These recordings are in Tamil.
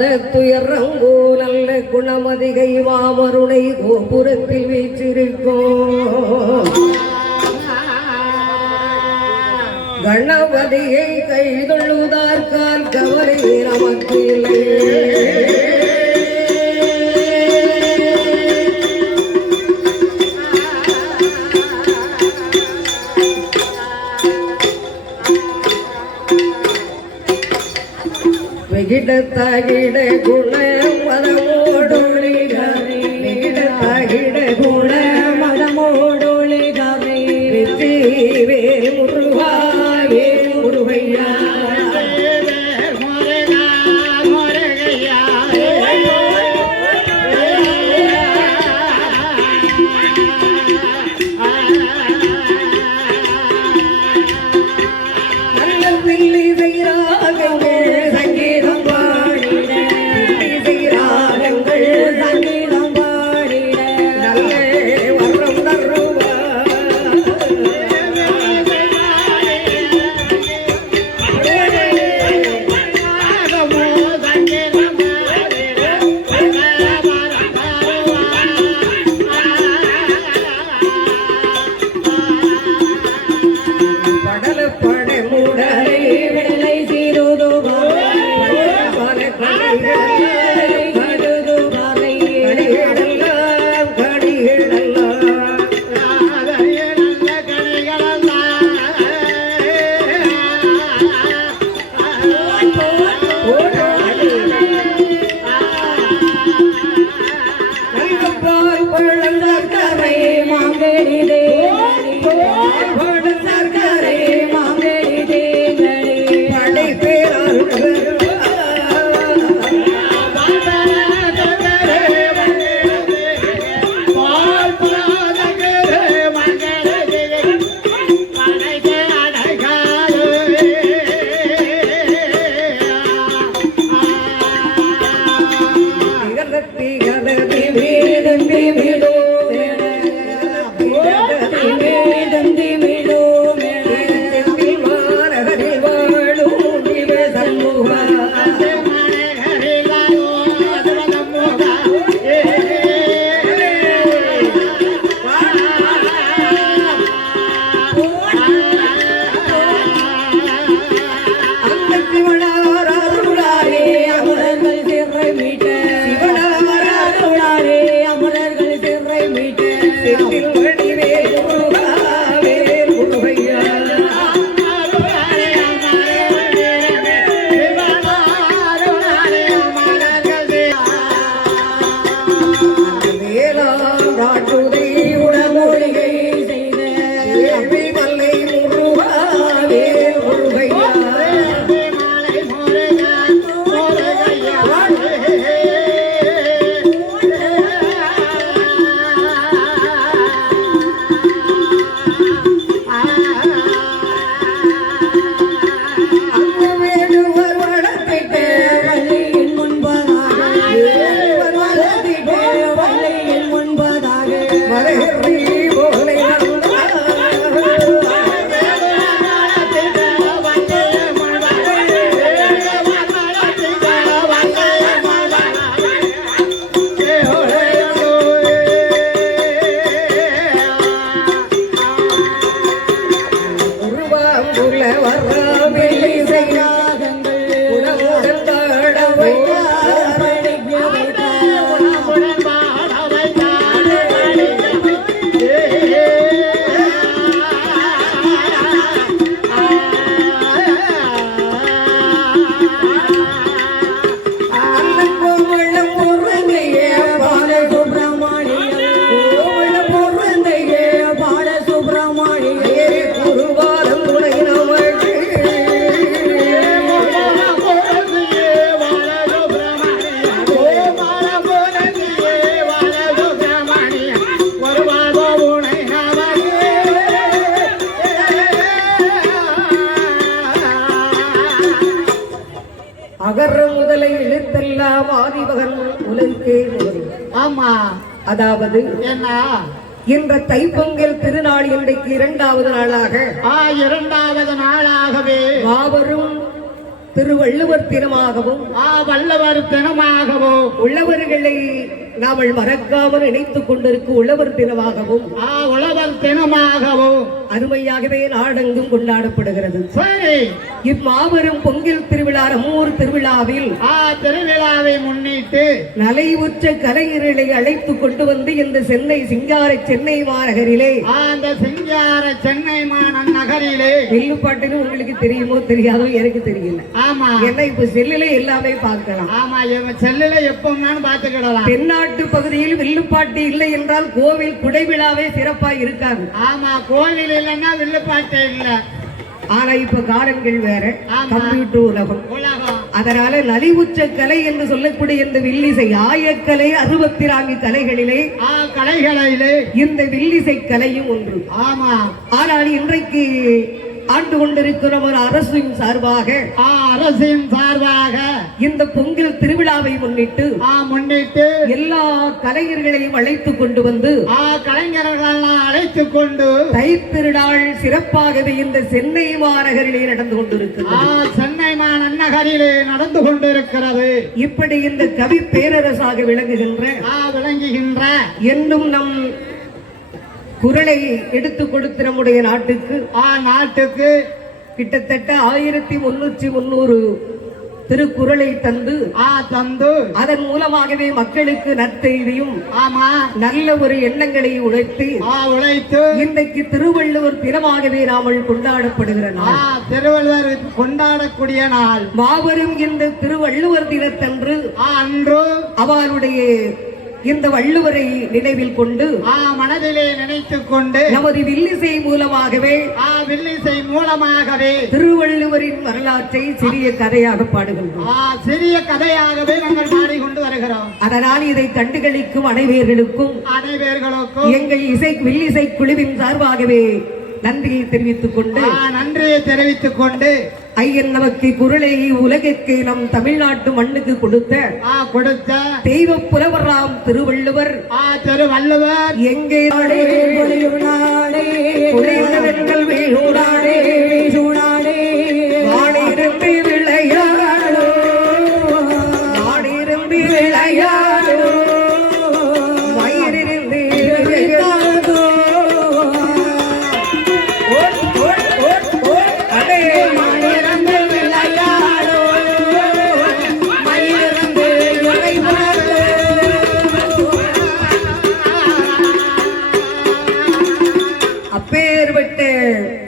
தீராத துயரங்கோ நல்ல குணமதிகை மாமருணை கோபுரத்தில் வீச்சிருக்கோம் கணபதியை கைதொழுதார்கால் கவலை நமக்கு தகிட குண மதமோடொளி கரை தகிட குண மதமோடொளி கரை வேல் முருகா வேல் முருகையா அகர முதலை எழுத்தெல்லாம் ஆதிபகன் உலகே முதல். ஆமா, அதாவது என்ன, இந்த தைப்பொங்கல் திருநாள் இன்றைக்கு இரண்டாவது நாளாகவே மாபெரும் திருவள்ளுவர் தினமாகவும் வல்லவர் தினமாகவும் உள்ளவர்களை நாமல் மறக்காமல் இணைத்துக் கொண்டிருக்கும் உழவர் தினமாகவும் உழவர் தினமாகவும் அருமையாகவே நாடெங்கும் கொண்டாடப்படுகிறது. சரி, இம்மாபெரும் பொங்கல் திருவிழா நம்மூர் திருவிழாவில் திருவிழாவை முன்னிட்டு நலைவுற்ற கலைஞர்களை அழைத்துக் கொண்டு வந்து இந்த சிங்கார சென்னை மாநகரிலே அந்த சிங்கார சென்னை மாநகரிலே வில்லுப்பாட்டுன்னு உங்களுக்கு தெரியுமோ தெரியாதோ எனக்கு தெரியல. ஆமா, ஏன்னா இப்ப செல்லுல எல்லாமே பார்க்கலாம். ஆமா, செல்லுல எப்பவும் பார்த்துக்கிடலாம். தென்னாட்டு பகுதியில் வில்லுப்பாட்டு இல்லை என்றால் கோவில் குடைவிழாவே சிறப்பா இருக்காது. ஆமா, கோவில் இல்லைன்னா வில்லுப்பாட்டு இல்ல. ஆனா இப்ப காலங்கள் வேற, கம்ப்யூட்டர் உலகம். அதனால நலிவுற்ற கலை என்று சொல்லக்கூடிய இந்த வில்லிசை ஆயக்கலை 64 கலைகளிலே இந்த வில்லிசை கலையும் ஒன்று. ஆமா, ஆனால் இன்றைக்கு ஆண்டு கொண்டிருக்கிற ஒரு அரசின் சார்பாக இந்த பொங்கல் திருவிழாவை முன்னிட்டு எல்லா கலைஞர்களையும் அழைத்துக் கொண்டு வந்து தைத்திருநாள் சிறப்பாகவே இந்த சென்னை மாநகரிலே நடந்து கொண்டிருக்கிறது. சென்னை மாநகரிலே நடந்து கொண்டிருக்கிறது. இப்படி இந்த கவி பேரரசாக விளங்குகின்ற என்னும் நம் குரலை எடுத்துக் கொடுத்து நம்முடைய நாட்டுக்கு கிட்டத்தட்ட 1300 திருக்குறளை தந்து அதன் மூலமாகவே மக்களுக்கு நற்செய்தியும் நல்ல ஒரு எண்ணங்களை உழைத்து இன்றைக்கு திருவள்ளுவர் தினமாகவே நாமல் கொண்டாடப்படுகிற நாள், திருவள்ளுவர் கொண்டாடக்கூடிய நாள். மாபெரும் இந்த திருவள்ளுவர் தினத்தன்று அவருடைய இந்த வள்ளுவரை நினைவில் கொண்டு மனதிலே நினைத்துக் கொண்டு நமது வில்லிசை மூலமாகவே திருவள்ளுவரின் வரலாற்றை சிறிய கதையாக பாடுகின்றோம். சிறிய கதையாகவே நாங்கள் பாடிக்கொண்டு வருகிறோம். அதனால் இதை கண்டுகளிக்கும் அனைவர்களுக்கும் எங்கள் வில்லிசை குழுவின் சார்பாகவே நன்றியை தெரிவித்துக் கொண்டு ஐயன் நமக்கு குரலை உலகிற்கு நம் தமிழ்நாட்டு மண்ணுக்கு கொடுத்த தெய்வ புலவராம் திருவள்ளுவர் எங்கே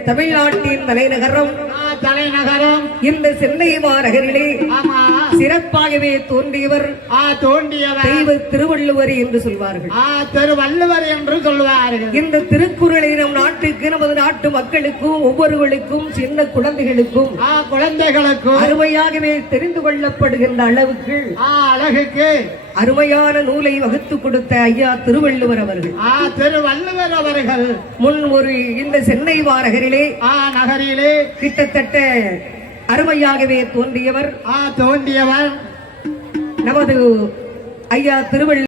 தமிழ்நாட்டின் தலைநகரம் இந்த சென்னை மாநகரிலே சிறப்பாகவே தோன்றியவர் தெய்வ திருவள்ளுவர் என்று சொல்வார்கள். திருவள்ளுவர் என்று சொல்வார்கள். இந்த திருக்குறளை நம் நாட்டுக்கு நமது நாட்டு மக்களுக்கும் ஒவ்வொருவருக்கும் சின்ன குழந்தைகளுக்கும் அருமையாகவே தெரிந்து கொள்ளப்படுகின்ற அளவுக்கு அருமையான நூலை வகுத்து கொடுத்த ஐயா திருவள்ளுவர் அவர்கள் முன் ஒரு இந்த சென்னை மாநகரிலே கிட்டத்தட்ட அருமையாகவே தோன்றியவர் நமது ஐயா திருவள்ளுவர்